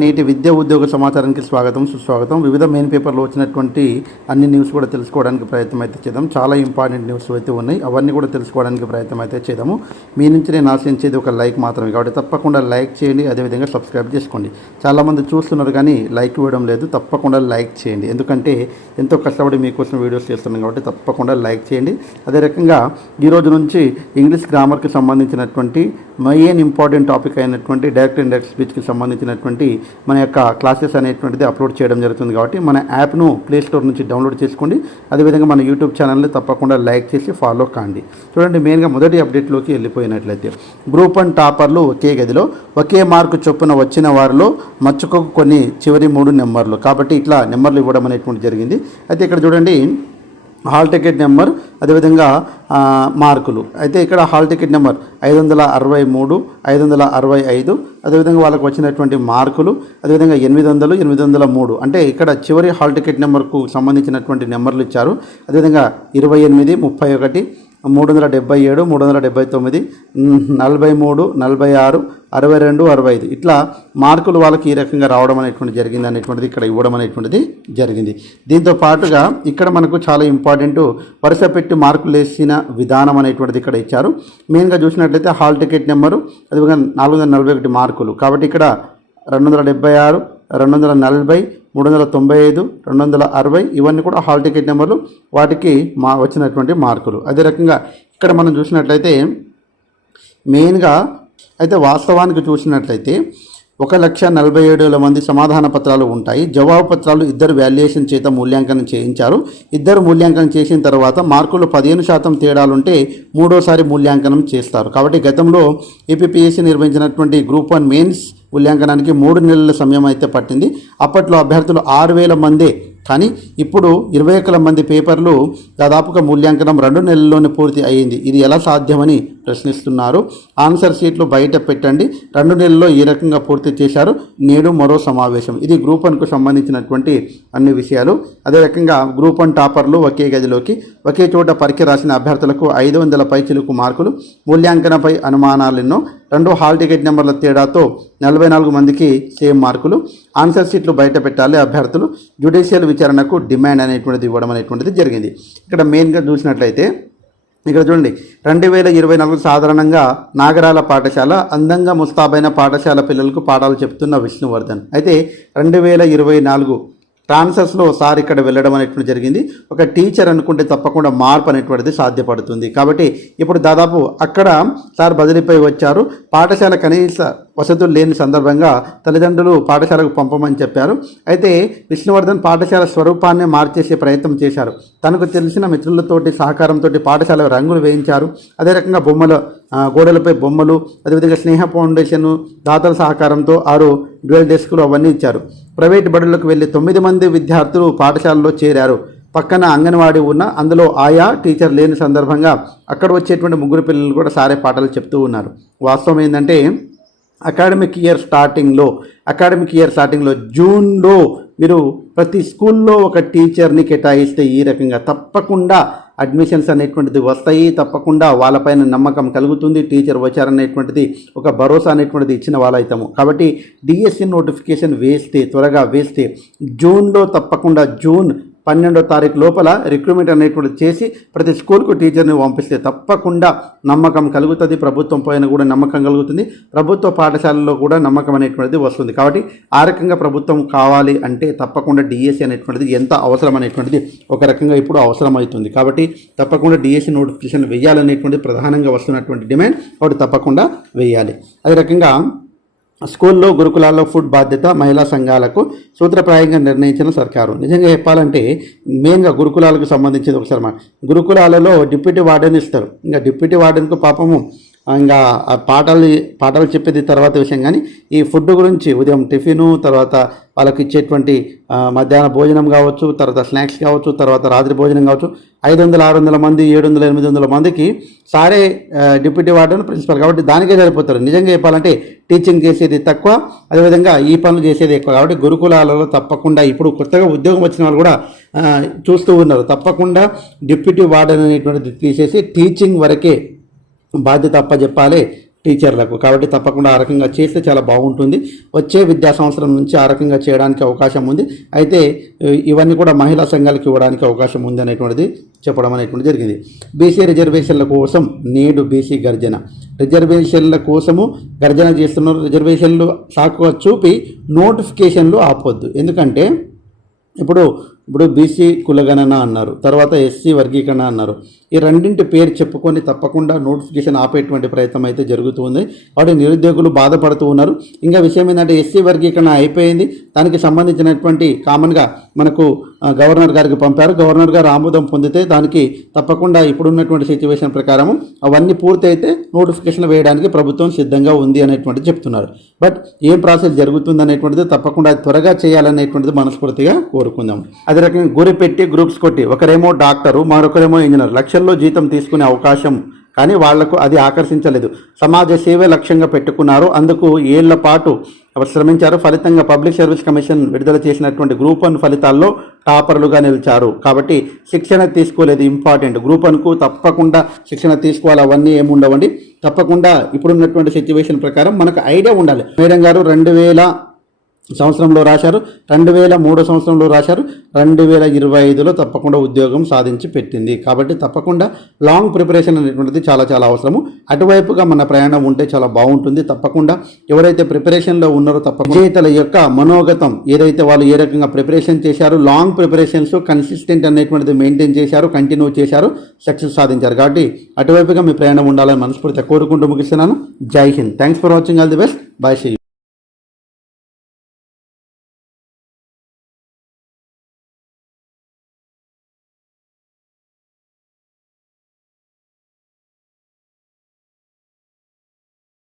నేటి విద్యా ఉద్యోగ సమాచారానికి స్వాగతం సుస్వాగతం. వివిధ మెయిన్ పేపర్లో వచ్చినటువంటి అన్ని న్యూస్ కూడా తెలుసుకోవడానికి ప్రయత్నం అయితే చేద్దాం. చాలా ఇంపార్టెంట్ న్యూస్ అయితే ఉన్నాయి. అవన్నీ కూడా తెలుసుకోవడానికి ప్రయత్నం అయితే చేద్దాము. మీ నుంచి నేను ఆశించేది ఒక లైక్ మాత్రమే. కాబట్టి తప్పకుండా లైక్ చేయండి అదేవిధంగా సబ్స్క్రైబ్ చేసుకోండి. చాలామంది చూస్తున్నారు కానీ లైక్ ఇవ్వడం లేదు. తప్పకుండా లైక్ చేయండి. ఎందుకంటే ఎంతో కష్టపడి మీకోసం వీడియోస్ చేస్తున్నాం కాబట్టి తప్పకుండా లైక్ చేయండి. అదే రకంగా ఈరోజు నుంచి ఇంగ్లీష్ గ్రామర్కి సంబంధించినటువంటి మెయిన్ ఇంపార్టెంట్ టాపిక్ అయినటువంటి డైరెక్ట్ ఇండెక్ట్ స్పీచ్కి సంబంధించినటువంటి మన యొక్క క్లాసెస్ అనేటువంటిది అప్లోడ్ చేయడం జరుగుతుంది కాబట్టి మన యాప్ను ప్లే స్టోర్ నుంచి డౌన్లోడ్ చేసుకోండి. అదేవిధంగా మన యూట్యూబ్ ఛానల్ని తప్పకుండా లైక్ చేసి ఫాలో కాండి. చూడండి మెయిన్గా మొదటి అప్డేట్లోకి వెళ్ళిపోయినట్లయితే గ్రూప్ అండ్ టాపర్లు ఒకే గదిలో ఒకే మార్కు చొప్పున వచ్చిన వారిలో మచ్చుకకు కొన్ని చివరి మూడు నెంబర్లు. కాబట్టి ఇట్లా నెంబర్లు ఇవ్వడం అనేటువంటి జరిగింది. అయితే ఇక్కడ చూడండి హాల్ టికెట్ నెంబర్ అదేవిధంగా మార్కులు. అయితే ఇక్కడ హాల్ టికెట్ నెంబర్ ఐదు వందల అరవై మూడు ఐదు వందల అరవై ఐదు అదేవిధంగా వాళ్ళకు వచ్చినటువంటి మార్కులు అదేవిధంగా ఎనిమిది వందలు ఎనిమిది వందల మూడు. అంటే ఇక్కడ చివరి హాల్ టికెట్ నెంబర్కు సంబంధించినటువంటి నెంబర్లు ఇచ్చారు. అదేవిధంగా ఇరవై ఎనిమిది ముప్పై ఒకటి మూడు వందల డెబ్బై ఏడు మూడు వందల డెబ్బై తొమ్మిది నలభై మూడు నలభై ఆరు అరవై రెండు అరవై ఐదు. ఇట్లా మార్కులు వాళ్ళకి ఈ రకంగా రావడం అనేటువంటి జరిగింది అనేటువంటిది ఇక్కడ ఇవ్వడం అనేటువంటిది జరిగింది. దీంతో పాటుగా ఇక్కడ మనకు చాలా ఇంపార్టెంట్ వరుస పెట్టి మార్కులు వేసిన విధానం అనేటువంటిది ఇక్కడ ఇచ్చారు. మెయిన్గా చూసినట్లయితే హాల్ టికెట్ నెంబరు అదేవిధంగా నాలుగు వందల నలభై ఒకటి మార్కులు. కాబట్టి ఇక్కడ రెండు వందల డెబ్బై ఆరు రెండు వందల నలభై మూడు వందల తొంభై ఐదు రెండు వందల అరవై ఇవన్నీ కూడా హాల్ టికెట్ నెంబర్లు. వాటికి మా వచ్చినటువంటి మార్కులు. అదే రకంగా ఇక్కడ మనం చూసినట్లయితే మెయిన్గా అయితే వాస్తవానికి చూసినట్లయితే ఒక లక్ష నలభై ఏడు వేల మంది సమాధాన పత్రాలు ఉంటాయి. జవాబు పత్రాలు ఇద్దరు వాల్యుయేషన్ చేత మూల్యాంకనం చేయించారు. ఇద్దరు మూల్యాంకనం చేసిన తర్వాత మార్కులు పదిహేను శాతం తేడాలుంటే మూడోసారి మూల్యాంకనం చేస్తారు. కాబట్టి గతంలో ఏపీపీఎస్సీ నిర్వహించినటువంటి గ్రూప్ వన్ మెయిన్స్ మూల్యాంకనానికి మూడు నెలల సమయం అయితే పట్టింది. అప్పట్లో అభ్యర్థులు ఆరు వేల మందే కానీ ఇప్పుడు ఇరవై ఒక్కల మంది పేపర్లు దాదాపుగా మూల్యాంకనం రెండు నెలల్లోనే పూర్తి అయ్యింది. ఇది ఎలా సాధ్యమని ప్రశ్నిస్తున్నారు. ఆన్సర్ షీట్లు బయట పెట్టండి. రెండు నెలల్లో ఈ రకంగా పూర్తి చేశారు. నేడు మరో సమావేశం. ఇది గ్రూప్ వన్కు సంబంధించినటువంటి అన్ని విషయాలు. అదే రకంగా గ్రూప్ వన్ టాపర్లు ఒకే గదిలోకి ఒకే చోట పరీక్ష రాసిన అభ్యర్థులకు ఐదు వందల పైచిలకు మార్కులు మూల్యాంకనపై అనుమానాలు ఎన్నో రెండు హాల్ టికెట్ నెంబర్ల తేడాతో నలభై నాలుగు మందికి సేమ్ మార్కులు. ఆన్సర్ షీట్లు బయట పెట్టాలి అభ్యర్థులు. జ్యుడిషియల్ విచారణకు డిమాండ్ అనేటువంటిది ఇవ్వడం అనేటువంటిది జరిగింది. ఇక్కడ మెయిన్గా చూసినట్లయితే ఇక్కడ చూడండి. రెండు వేల ఇరవై నాలుగు సాధారణంగా నాగరాల పాఠశాల అందంగా ముస్తాబైన పాఠశాల పిల్లలకు పాఠాలు చెప్తున్న విష్ణువర్ధన్. అయితే రెండు వేల ఇరవై నాలుగు ట్రాన్సర్స్లో సార్ ఇక్కడ వెళ్ళడం అనేటువంటి జరిగింది. ఒక టీచర్ అనుకుంటే తప్పకుండా మార్పు అనేటువంటిది సాధ్యపడుతుంది. కాబట్టి ఇప్పుడు దాదాపు అక్కడ సార్ బదిలీపై వచ్చారు. పాఠశాల కనీస వసతులు లేని సందర్భంగా తల్లిదండ్రులు పాఠశాలకు పంపమని చెప్పారు. అయితే విష్ణువర్ధన్ పాఠశాల స్వరూపాన్ని మార్చేసే ప్రయత్నం చేశారు. తనకు తెలిసిన మిత్రులతోటి సహకారంతో పాఠశాల రంగులు వేయించారు. అదే రకంగా బొమ్మల గోడలపై బొమ్మలు అదేవిధంగా స్నేహ ఫౌండేషన్ దాతల సహకారంతో ఆరు డ్యూయల్ డెస్కులు అవన్నీ ఇచ్చారు. ప్రైవేట్ బడులకు వెళ్ళి తొమ్మిది మంది విద్యార్థులు పాఠశాలలో చేరారు. పక్కన అంగన్వాడీ ఉన్న అందులో ఆయా టీచర్ లేని సందర్భంగా అక్కడ వచ్చేటువంటి ముగ్గురు పిల్లలు కూడా సారే పాటలు చెప్తూ ఉన్నారు. వాస్తవం ఏంటంటే అకాడమిక్ ఇయర్ స్టార్టింగ్లో అకాడమిక్ ఇయర్ స్టార్టింగ్లో జూన్లో మీరు ప్రతి స్కూల్లో ఒక టీచర్ని కేటాయిస్తే ఈ రకంగా తప్పకుండా అడ్మిషన్స్ అనేటువంటిది వస్తాయి. తప్పకుండా వాళ్ళపైన నమ్మకం కలుగుతుంది. టీచర్ వచ్చారనేటువంటిది ఒక భరోసా అనేటువంటిది ఇచ్చిన వాళ్ళైతాము. కాబట్టి డిఎస్సి నోటిఫికేషన్ వేస్తే త్వరగా వేస్తే జూన్లో తప్పకుండా జూన్ పన్నెండో తారీఖు లోపల రిక్రూట్మెంట్ అనేటువంటి చేసి ప్రతి స్కూల్కు టీచర్ని పంపిస్తే తప్పకుండా నమ్మకం కలుగుతుంది. ప్రభుత్వం పైన కూడా నమ్మకం కలుగుతుంది. ప్రభుత్వ పాఠశాలల్లో కూడా నమ్మకం అనేటువంటిది వస్తుంది. కాబట్టి ఆ రకంగా ప్రభుత్వం కావాలి అంటే తప్పకుండా డిఎస్సి అనేటువంటిది ఎంత అవసరం అనేటువంటిది ఒక రకంగా ఇప్పుడు అవసరం అవుతుంది కాబట్టి తప్పకుండా డిఎస్సి నోటిఫికేషన్ వేయాలనేటువంటి ప్రధానంగా వస్తున్నటువంటి డిమాండ్ కాబట్టి తప్పకుండా వేయాలి. అదే రకంగా స్కూల్లో గురుకులాల్లో ఫుడ్ బాధ్యత మహిళా సంఘాలకు సూత్రప్రాయంగా నిర్ణయించిన సర్కారు. నిజంగా చెప్పాలంటే మెయిన్గా గురుకులాలకు సంబంధించింది ఒకసారి మా గురుకులాలలో డిప్యూటీ వార్డెన్ ఇస్తారు. ఇంకా డిప్యూటీ వార్డెన్కు పాపము ఇంకా ఆ పాటలు పాటలు చెప్పేది తర్వాత విషయం కానీ ఈ ఫుడ్ గురించి ఉదయం టిఫిను తర్వాత వాళ్ళకి ఇచ్చేటువంటి మధ్యాహ్న భోజనం కావచ్చు తర్వాత స్నాక్స్ కావచ్చు తర్వాత రాత్రి భోజనం కావచ్చు ఐదు వందల ఆరు వందల మంది ఏడు వందల ఎనిమిది వందల మందికి సారే డిప్యూటీ వార్డెన్ ప్రిన్సిపల్ కాబట్టి దానికే సరిపోతారు. నిజంగా చెప్పాలంటే టీచింగ్ చేసేది తక్కువ అదేవిధంగా ఈ పనులు చేసేది ఎక్కువ. కాబట్టి గురుకులాలలో తప్పకుండా ఇప్పుడు కొత్తగా ఉద్యోగం వచ్చిన వాళ్ళు కూడా చూస్తూ ఉన్నారు. తప్పకుండా డిప్యూటీ వార్డెన్ అనేటువంటిది తీసేసి టీచింగ్ వరకే బాధ్యత అప్పచెప్పాలి టీచర్లకు. కాబట్టి తప్పకుండా ఆ రకంగా చేస్తే చాలా బాగుంటుంది. వచ్చే విద్యా సంవత్సరం నుంచి ఆ రకంగా చేయడానికి అవకాశం ఉంది. అయితే ఇవన్నీ కూడా మహిళా సంఘాలకు ఇవ్వడానికి అవకాశం ఉంది అనేటువంటిది చెప్పడం అనేటువంటిది జరిగింది. బీసీ రిజర్వేషన్ల కోసం నేడు బీసీ గర్జన. రిజర్వేషన్ల కోసము గర్జన చేస్తున్నారు. రిజర్వేషన్లు సాకుగా చూపి నోటిఫికేషన్లు ఆపొద్దు. ఎందుకంటే ఇప్పుడు ఇప్పుడు బీసీ కులగణన అన్నారు. తర్వాత ఎస్సీ వర్గీకరణ అన్నారు. ఈ రెండింటి పేరు చెప్పుకొని తప్పకుండా నోటిఫికేషన్ ఆపేటువంటి ప్రయత్నం అయితే జరుగుతుంది. కాబట్టి నిరుద్యోగులు బాధపడుతూ ఉన్నారు. ఇంకా విషయం ఏంటంటే ఎస్సీ వర్గీకరణ అయిపోయింది. దానికి సంబంధించినటువంటి కామన్గా మనకు గవర్నర్ గారికి పంపారు. గవర్నర్ గారు ఆమోదం పొందితే దానికి తప్పకుండా ఇప్పుడున్నటువంటి సిచ్యువేషన్ ప్రకారం అవన్నీ పూర్తయితే నోటిఫికేషన్ వేయడానికి ప్రభుత్వం సిద్ధంగా ఉంది అనేటువంటిది చెప్తున్నారు. బట్ ఏం ప్రాసెస్ జరుగుతుంది అనేటువంటిది తప్పకుండా అది త్వరగా చేయాలనేటువంటిది మనస్ఫూర్తిగా కోరుకుందాం. అదే రకంగా గురి పెట్టి గ్రూప్స్ కొట్టి ఒకరేమో డాక్టరు మరొకరేమో ఇంజనీర్. లక్షల్లో జీతం తీసుకునే అవకాశం కానీ వాళ్ళకు అది ఆకర్షించలేదు. సమాజ సేవే లక్ష్యంగా పెట్టుకున్నారు. అందుకు ఏళ్ళ పాటు శ్రమించారు. ఫలితంగా పబ్లిక్ సర్వీస్ కమిషన్ విడుదల చేసినటువంటి గ్రూప్ వన్ ఫలితాల్లో టాపర్లుగా నిలిచారు. కాబట్టి శిక్షణ తీసుకోలేదు. ఇంపార్టెంట్. గ్రూప్ వన్కు తప్పకుండా శిక్షణ తీసుకోవాలి. అవన్నీ ఏముండవండి తప్పకుండా ఇప్పుడున్నటువంటి సిచ్యువేషన్ ప్రకారం మనకు ఐడియా ఉండాలి. మేడం గారు రెండు వేల సంవత్సరంలో రాశారు రెండు వేల మూడో సంవత్సరంలో రాశారు రెండు వేల ఇరవై ఐదులో తప్పకుండా ఉద్యోగం సాధించి పెట్టింది. కాబట్టి తప్పకుండా లాంగ్ ప్రిపరేషన్ అనేటువంటిది చాలా చాలా అవసరము. అటువైపుగా మన ప్రయాణం ఉంటే చాలా బాగుంటుంది. తప్పకుండా ఎవరైతే ప్రిపరేషన్లో ఉన్నారో తప్పకుండా విజేతల యొక్క మనోగతం ఏదైతే వాళ్ళు ఏ రకంగా ప్రిపరేషన్ చేశారు లాంగ్ ప్రిపరేషన్స్ కన్సిస్టెంట్ అనేటువంటిది మెయింటైన్ చేశారు కంటిన్యూ చేశారు సక్సెస్ సాధించారు. కాబట్టి అటువైపుగా మీ ప్రయాణం ఉండాలని మనస్ఫూర్తిగా కోరుకుంటూ ముగిస్తున్నాను. జై Hind. Thanks for watching all the best bye